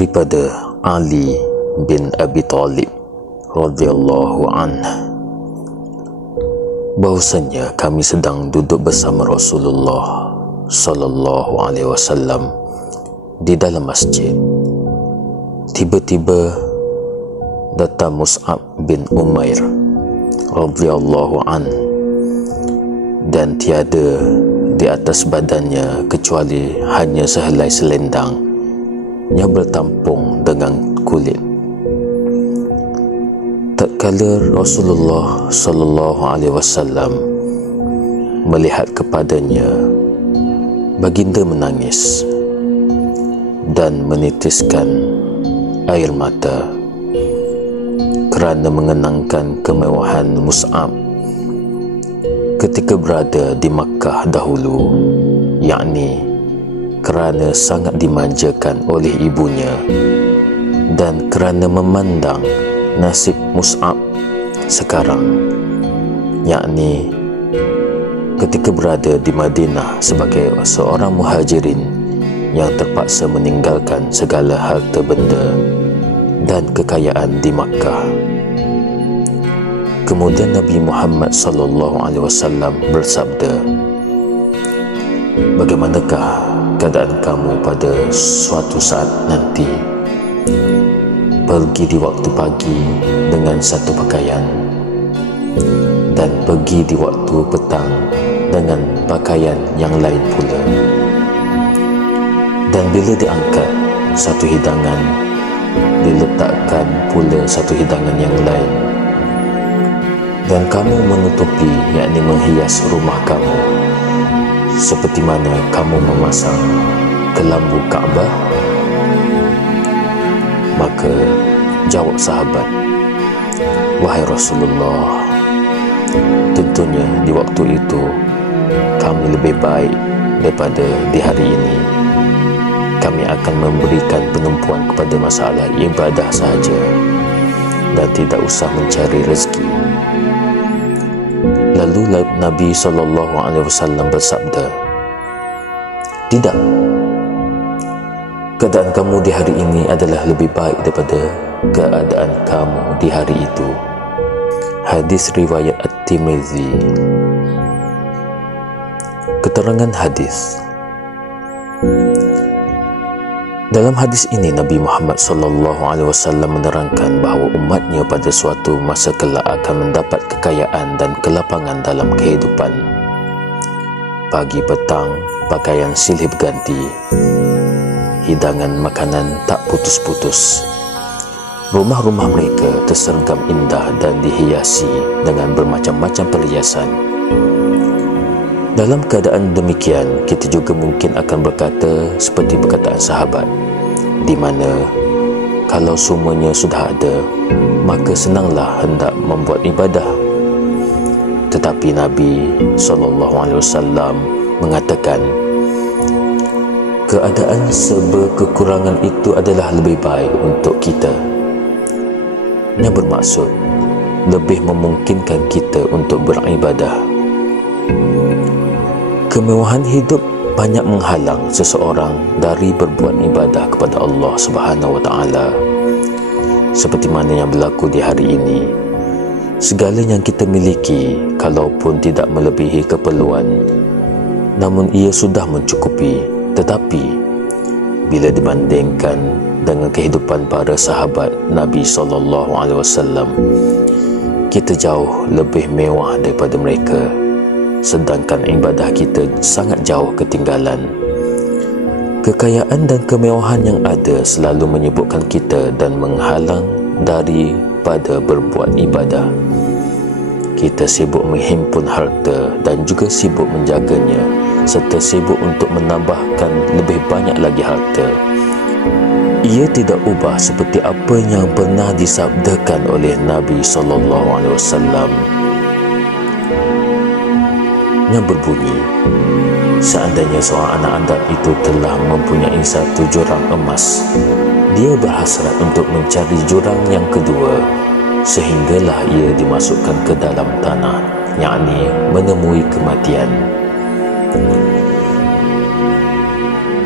daripada Ali bin Abi Talib radhiyallahu anhu bahwasanya kami sedang duduk bersama Rasulullah sallallahu alaihi wasallam di dalam masjid. Tiba-tiba datang Mus'ab bin Umair radhiyallahu anhu dan tiada di atas badannya kecuali hanya sehelai selendang yang bertampung dengan kulit. Tatkala Rasulullah sallallahu alaihi wasallam melihat kepadanya, baginda menangis dan menitiskan air mata kerana mengenangkan kemewahan Mus'ab ketika berada di Makkah dahulu, yakni kerana sangat dimanjakan oleh ibunya dan kerana memandang nasib Mus'ab sekarang, yakni ketika berada di Madinah sebagai seorang muhajirin yang terpaksa meninggalkan segala harta benda dan kekayaan di Makkah. Kemudian Nabi Muhammad sallallahu alaihi wasallam bersabda, bagaimanakah keadaan kamu pada suatu saat nanti? Pergi di waktu pagi dengan satu pakaian dan pergi di waktu petang dengan pakaian yang lain pula. Dan bila diangkat satu hidangan, diletakkan pula satu hidangan yang lain. Dan kamu menutupi, yakni menghias rumah kamu seperti mana kamu memasang kelambu Kaabah. Maka jawab sahabat, wahai Rasulullah, tentunya di waktu itu kami lebih baik daripada di hari ini. Kami akan memberikan penumpuan kepada masalah ibadah sahaja dan tidak usah mencari rezeki. Lalu Nabi SAW bersabda, tidak, keadaan kamu di hari ini adalah lebih baik daripada keadaan kamu di hari itu. Hadis riwayat At-Tirmizi. Keterangan hadis. Dalam hadis ini Nabi Muhammad SAW menerangkan bahawa umatnya pada suatu masa kelak akan mendapat kekayaan dan kelapangan dalam kehidupan. Pagi petang pakaian silih berganti, hidangan makanan tak putus-putus. Rumah-rumah mereka tersergam indah dan dihiasi dengan bermacam-macam perhiasan. Dalam keadaan demikian, kita juga mungkin akan berkata seperti perkataan sahabat, di mana kalau semuanya sudah ada, maka senanglah hendak membuat ibadah. Tetapi Nabi SAW mengatakan, keadaan serba kekurangan itu adalah lebih baik untuk kita. Yang bermaksud lebih memungkinkan kita untuk beribadah. Kemewahan hidup banyak menghalang seseorang dari berbuat ibadah kepada Allah Subhanahu wa taala. Seperti mana yang berlaku di hari ini, segala yang kita miliki kalaupun tidak melebihi keperluan, namun ia sudah mencukupi. Tetapi bila dibandingkan dengan kehidupan para sahabat Nabi SAW, kita jauh lebih mewah daripada mereka, sedangkan ibadah kita sangat jauh ketinggalan. Kekayaan dan kemewahan yang ada selalu menyibukkan kita dan menghalang daripada berbuat ibadah. Kita sibuk menghimpun harta dan juga sibuk menjaganya, serta sibuk untuk menambahkan lebih banyak lagi harta. Ia tidak ubah seperti apa yang pernah disabdakan oleh Nabi SAW, yang berbunyi, seandainya seorang anak Adam itu telah mempunyai satu jurang emas, dia berhasrat untuk mencari jurang yang kedua, sehinggalah ia dimasukkan ke dalam tanah, yakni menemui kematian.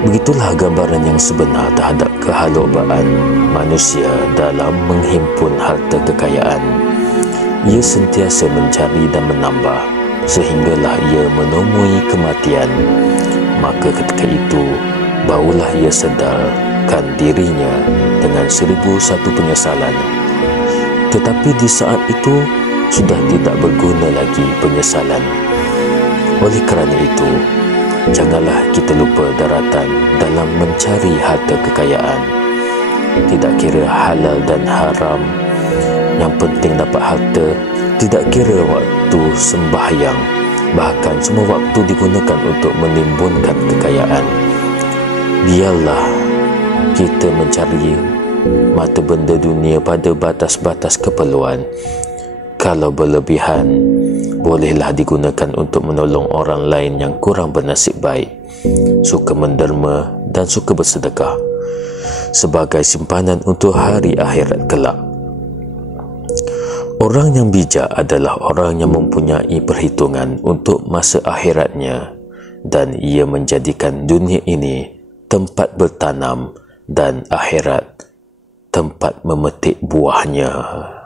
Begitulah gambaran yang sebenar terhadap kehalobaan manusia dalam menghimpun harta kekayaan. Ia sentiasa mencari dan menambah sehinggalah ia menemui kematian. Maka ketika itu barulah ia sedarkan dirinya dengan 1001 penyesalan. Tetapi di saat itu sudah tidak berguna lagi penyesalan. Oleh kerana itu, janganlah kita lupa daratan dalam mencari harta kekayaan. Tidak kira halal dan haram, yang penting dapat harta. Tidak kira waktu sembahyang, bahkan semua waktu digunakan untuk menimbulkan kekayaan. Biarlah kita mencari mata benda dunia pada batas-batas keperluan. Kalau berlebihan, bolehlah digunakan untuk menolong orang lain yang kurang bernasib baik, suka menderma dan suka bersedekah sebagai simpanan untuk hari akhirat kelak. Orang yang bijak adalah orang yang mempunyai perhitungan untuk masa akhiratnya, dan ia menjadikan dunia ini tempat bertanam dan akhirat tempat memetik buahnya.